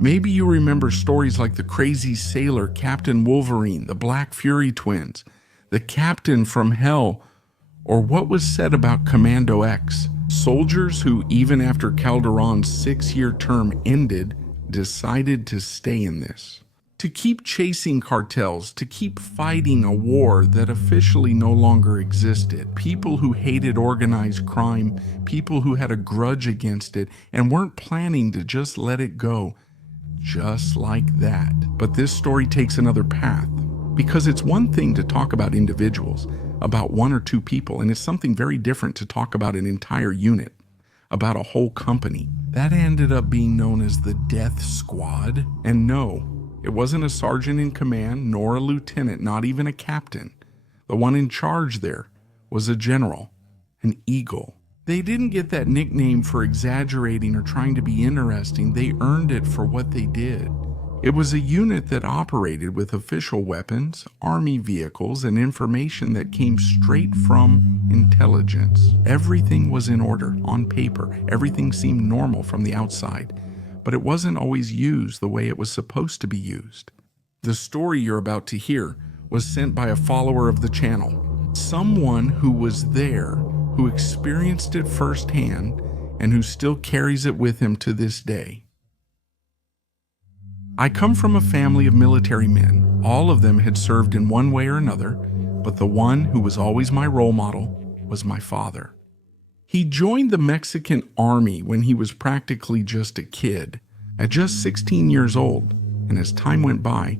Maybe you remember stories like the crazy sailor Captain Wolverine, the Black Fury twins, the Captain from Hell, or what was said about Commando X, soldiers who, even after Calderon's 6-year term ended, decided to stay in this. To keep chasing cartels, to keep fighting a war that officially no longer existed. People who hated organized crime, people who had a grudge against it and weren't planning to just let it go. Just like that. But this story takes another path, because it's one thing to talk about individuals, about 1 or 2 people, and it's something very different to talk about an entire unit, about a whole company. That ended up being known as the Death Squad. And no, it wasn't a sergeant in command, nor a lieutenant, not even a captain. The one in charge there was a general, an eagle. They didn't get that nickname for exaggerating or trying to be interesting. They earned it for what they did. It was a unit that operated with official weapons, army vehicles, and information that came straight from intelligence. Everything was in order, on paper. Everything seemed normal from the outside, but it wasn't always used the way it was supposed to be used. The story you're about to hear was sent by a follower of the channel, someone who was there, who experienced it firsthand, and who still carries it with him to this day. I come from a family of military men. All of them had served in one way or another, but the one who was always my role model was my father. He joined the Mexican army when he was practically just a kid, at just 16 years old, and as time went by,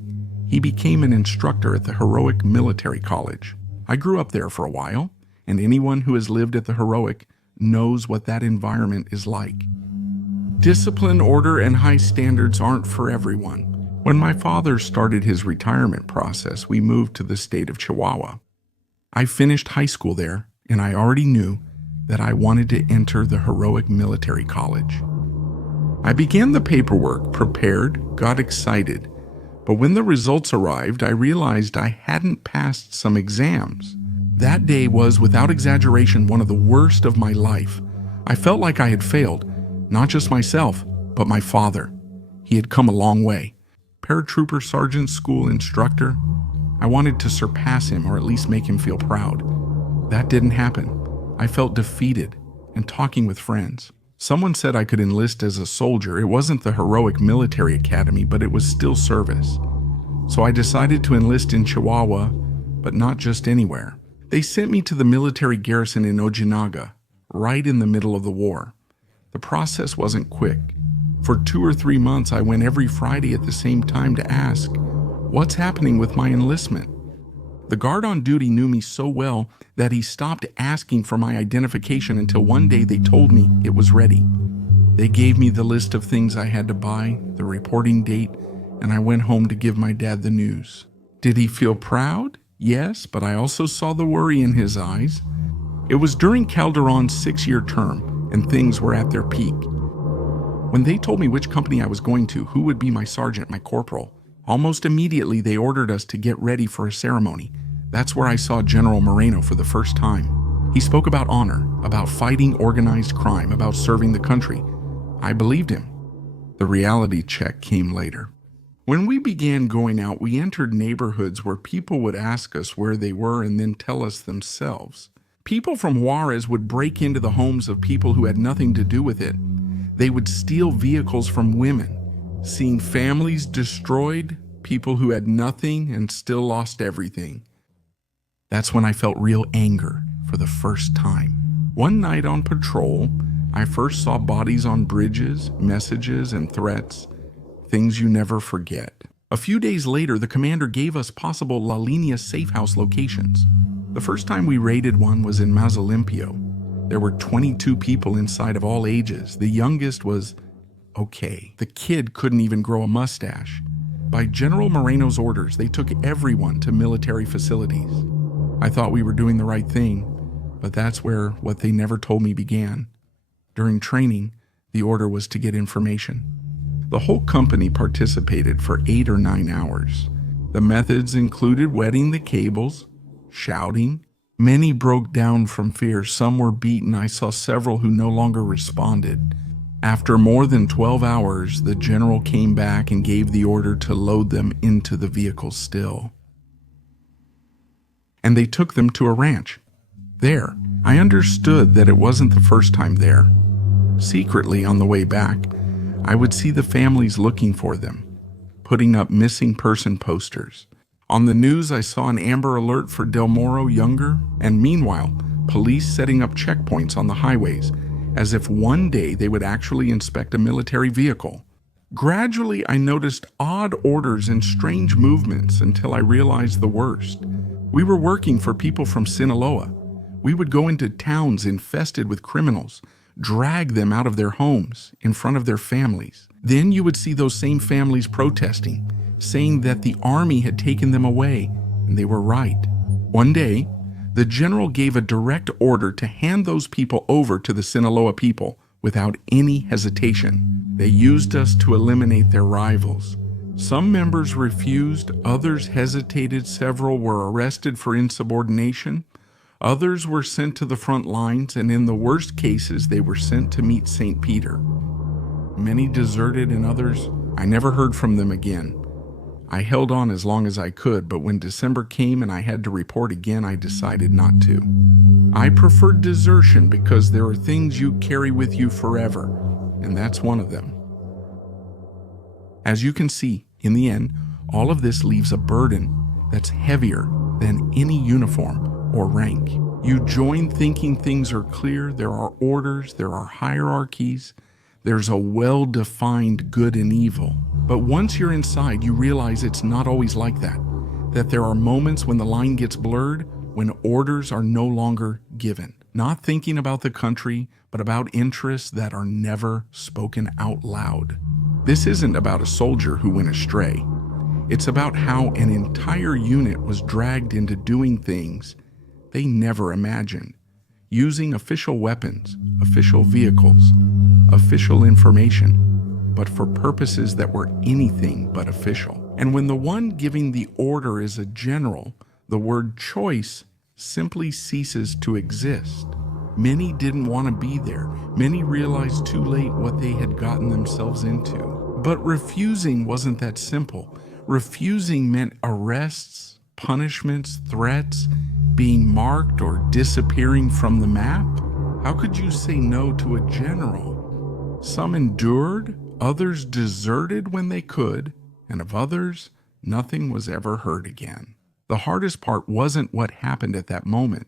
he became an instructor at the Heroic Military College. I grew up there for a while, and anyone who has lived at the Heroic knows what that environment is like. Discipline, order, and high standards aren't for everyone. When my father started his retirement process, we moved to the state of Chihuahua. I finished high school there, and I already knew that I wanted to enter the Heroic Military College. I began the paperwork, prepared, got excited, but when the results arrived, I realized I hadn't passed some exams. That day was, without exaggeration, one of the worst of my life. I felt like I had failed. Not just myself, but my father. He had come a long way. Paratrooper sergeant school instructor. I wanted to surpass him, or at least make him feel proud. That didn't happen. I felt defeated and talking with friends. Someone said I could enlist as a soldier. It wasn't the Heroic Military Academy, but it was still service. So I decided to enlist in Chihuahua, but not just anywhere. They sent me to the military garrison in Ojinaga, right in the middle of the war. The process wasn't quick. For 2 or 3 months, I went every Friday at the same time to ask, what's happening with my enlistment? The guard on duty knew me so well that he stopped asking for my identification until one day they told me it was ready. They gave me the list of things I had to buy, the reporting date, and I went home to give my dad the news. Did he feel proud? Yes, but I also saw the worry in his eyes. It was during Calderon's 6-year term, and things were at their peak. When they told me which company I was going to, who would be my sergeant, my corporal, almost immediately they ordered us to get ready for a ceremony. That's where I saw General Moreno for the first time. He spoke about honor, about fighting organized crime, about serving the country. I believed him. The reality check came later. When we began going out, we entered neighborhoods where people would ask us where they were and then tell us themselves. People from Juarez would break into the homes of people who had nothing to do with it. They would steal vehicles from women, seeing families destroyed, people who had nothing and still lost everything. That's when I felt real anger for the first time. One night on patrol, I first saw bodies on bridges, messages, and threats, things you never forget. A few days later, the commander gave us possible La Linea safe house locations. The first time we raided one was in Mazalimpio. There were 22 people inside of all ages. The youngest was okay. The kid couldn't even grow a mustache. By General Moreno's orders, they took everyone to military facilities. I thought we were doing the right thing, but that's where what they never told me began. During training, the order was to get information. The whole company participated for 8 or 9 hours. The methods included wetting the cables, shouting. Many broke down from fear. Some were beaten. I saw several who no longer responded. After more than 12 hours, the general came back and gave the order to load them into the vehicle still. And they took them to a ranch. There, I understood that it wasn't the first time there. Secretly, on the way back, I would see the families looking for them, putting up missing person posters. On the news, I saw an Amber Alert for Del Moro Younger, and meanwhile, police setting up checkpoints on the highways, as if one day they would actually inspect a military vehicle. Gradually, I noticed odd orders and strange movements until I realized the worst. We were working for people from Sinaloa. We would go into towns infested with criminals, drag them out of their homes in front of their families. Then you would see those same families protesting, saying that the army had taken them away, and they were right. One day, the general gave a direct order to hand those people over to the Sinaloa people without any hesitation. They used us to eliminate their rivals. Some members refused, others hesitated, several were arrested for insubordination, others were sent to the front lines, and in the worst cases, they were sent to meet St. Peter. Many deserted, and others, I never heard from them again. I held on as long as I could, but when December came and I had to report again, I decided not to. I preferred desertion because there are things you carry with you forever, and that's one of them. As you can see, in the end, all of this leaves a burden that's heavier than any uniform or rank. You join thinking things are clear, there are orders, there are hierarchies, there's a well-defined good and evil. But once you're inside, you realize it's not always like that. That there are moments when the line gets blurred, when orders are no longer given. Not thinking about the country, but about interests that are never spoken out loud. This isn't about a soldier who went astray. It's about how an entire unit was dragged into doing things they never imagined. Using official weapons, official vehicles, official information, but for purposes that were anything but official. And when the one giving the order is a general, the word choice simply ceases to exist. Many didn't want to be there. Many realized too late what they had gotten themselves into. But refusing wasn't that simple. Refusing meant arrests, punishments, threats, being marked or disappearing from the map. How could you say no to a general? Some endured, others deserted when they could, and of others, nothing was ever heard again. The hardest part wasn't what happened at that moment,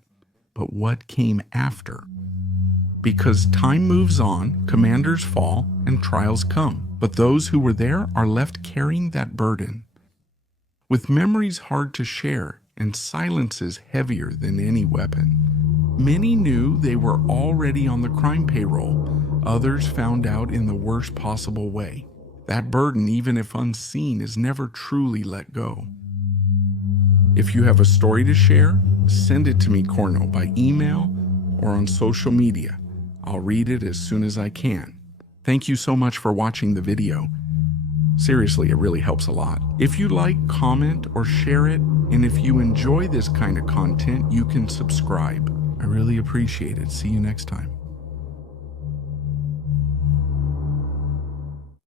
but what came after. Because time moves on, commanders fall, and trials come. But those who were there are left carrying that burden. With memories hard to share and silences heavier than any weapon. Many knew they were already on the crime payroll. Others found out in the worst possible way. That burden, even if unseen, is never truly let go. If you have a story to share, send it to me, Cornell, by email or on social media. I'll read it as soon as I can. Thank you so much for watching the video. Seriously, it really helps a lot. If you like, comment or share it, and if you enjoy this kind of content, you can subscribe. I really appreciate it. See you next time.